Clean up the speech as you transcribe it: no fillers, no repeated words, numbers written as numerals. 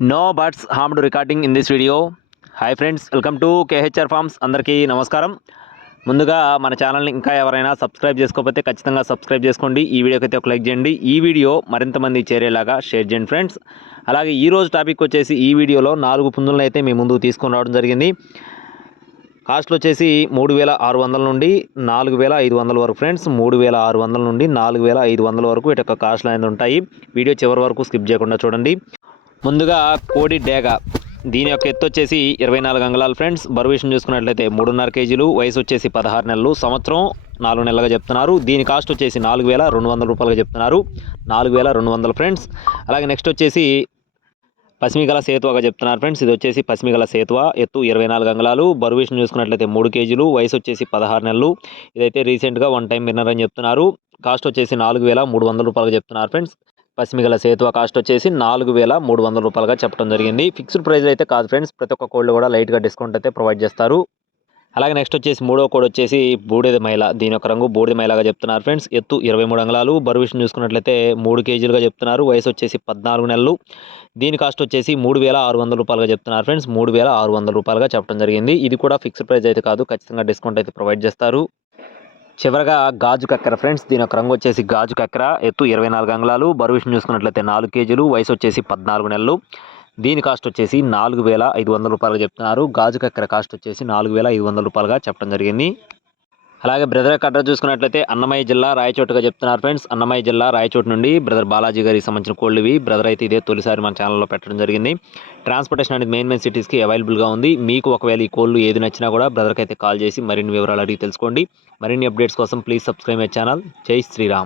No birds harmed recording in this video. Hi friends, welcome to KHR forms. అందరికీ నమస్కారం. ముందుగా మన ఛానల్ని ఇంకా ఎవరైనా సబ్స్క్రైబ్ చేసుకోకపోతే ఖచ్చితంగా సబ్స్క్రైబ్ చేసుకోండి. ఈ వీడియోకి అయితే ఒక లైక్ చేయండి. ఈ వీడియో మరింత మంది చేరేలాగా షేర్ చేయండి ఫ్రెండ్స్. అలాగే ఈరోజు టాపిక్ వచ్చేసి ఈ వీడియోలో 4 పుంజులను అయితే మీ ముందుకు తీసుకొని రావడం జరిగింది. కాస్ట్లు వచ్చేసి 3600 నుండి 4500 వరకు ఫ్రెండ్స్. 3600 నుండి 4500 వరకు ఇటు యొక్క కాస్ట్లు అనేది ఉంటాయి. వీడియో చివరి వరకు స్కిప్ చేయకుండా చూడండి. ముందుగా కోడి డేగ, దీని యొక్క ఎత్తు వచ్చేసి 24 అంగుళాలు ఫ్రెండ్స్. బరువు విషయం చూసుకున్నట్లయితే 3.5 కేజీలు, వయసు వచ్చేసి 16 నెలలు, సంవత్సరం 4 నెలలుగా చెప్తున్నారు. దీని కాస్ట్ వచ్చేసి 4200 రూపాయలుగా చెప్తున్నారు. 4200 ఫ్రెండ్స్. అలాగే నెక్స్ట్ వచ్చేసి పసిమిగల సేతువగా చెప్తున్నారు ఫ్రెండ్స్. ఇది వచ్చేసి పసిమిగల సేతువ, ఎత్తు 24 అంగుళాలు, బరువు విషయం చూసుకున్నట్లయితే 3 కేజీలు, వయసు వచ్చేసి 16 నెలలు. ఇదైతే రీసెంట్గా 1 టైం విన్నర్ అని చెప్తున్నారు. కాస్ట్ వచ్చేసి 4300 రూపాయలుగా చెప్తున్నారు ఫ్రెండ్స్. పసిమిగల సేతువ కాస్ట్ వచ్చేసి 4300 రూపాయలుగా చెప్పడం జరిగింది. ఫిక్స్డ్ ప్రైస్ అయితే కాదు ఫ్రెండ్స్, ప్రతి ఒక్క కోళ్ళు కూడా లైట్గా డిస్కౌంట్ అయితే ప్రొవైడ్ చేస్తారు. అలాగే నెక్స్ట్ వచ్చేసి మూడో కోడ్ వచ్చేసి బూడిద మైల, దీని యొక్క రంగు బూడిద మైలాగా చెప్తున్నారు ఫ్రెండ్స్. ఎత్తు 23 అంగుళాలు, బరువు విషయం చూసుకున్నట్లయితే 3 కేజీలుగా చెప్తున్నారు. వయసు వచ్చేసి 14 నెలలు. దీని కాస్ట్ వచ్చేసి 3600 రూపాయలుగా చెప్తున్నారు ఫ్రెండ్స్. 3600 రూపాయలుగా చెప్పడం జరిగింది. ఇది కూడా ఫిక్స్డ్ ప్రైస్ అయితే కాదు, ఖచ్చితంగా డిస్కౌంట్ అయితే ప్రొవైడ్ చేస్తారు. చివరగా గాజు కక్కెర ఫ్రెండ్స్, దీని యొక్క రంగు వచ్చేసి గాజు కక్కెర, ఎత్తు 24 అంగుళాలు, బరువు విషయం చూసుకున్నట్లయితే 4 కేజీలు, వయసు వచ్చేసి 14 నెలలు. దీని కాస్ట్ వచ్చేసి 4500 రూపాయలుగా చెప్తున్నారు. గాజు కక్కెర కాస్ట్ వచ్చేసి 4500 రూపాయలుగా చెప్పడం జరిగింది. అలాగే బ్రదర్ యొక్క అడ్రస్ చూసుకున్నట్లయితే అన్నమయ్య జిల్లా రాయచోటుగా చెప్తున్నారు ఫ్రెండ్స్. అన్నమయ్య జిల్లా రాయచోటు నుండి బ్రదర్ బాలాజీ గారికి సంబంధించిన కోళ్ళు ఇవి. బ్రదర్ అయితే ఇదే తొలిసారి మన ఛానల్లో పెట్టడం జరిగింది. ట్రాన్స్పోర్టేషన్ అనేది మెయిన్ సిటీస్కి అవైలబుల్గా ఉంది. మీకు ఒకవేళ ఈ కోళ్ళు ఏది నచ్చినా కూడా బ్రదర్కి అయితే కాల్ చేసి మరిన్ని వివరాలు అడిగి తెలుసుకోండి. మరిన్ని అప్డేట్స్ కోసం ప్లీజ్ సబ్స్క్రైబ్ మై ఛానల్. జై శ్రీరామ్.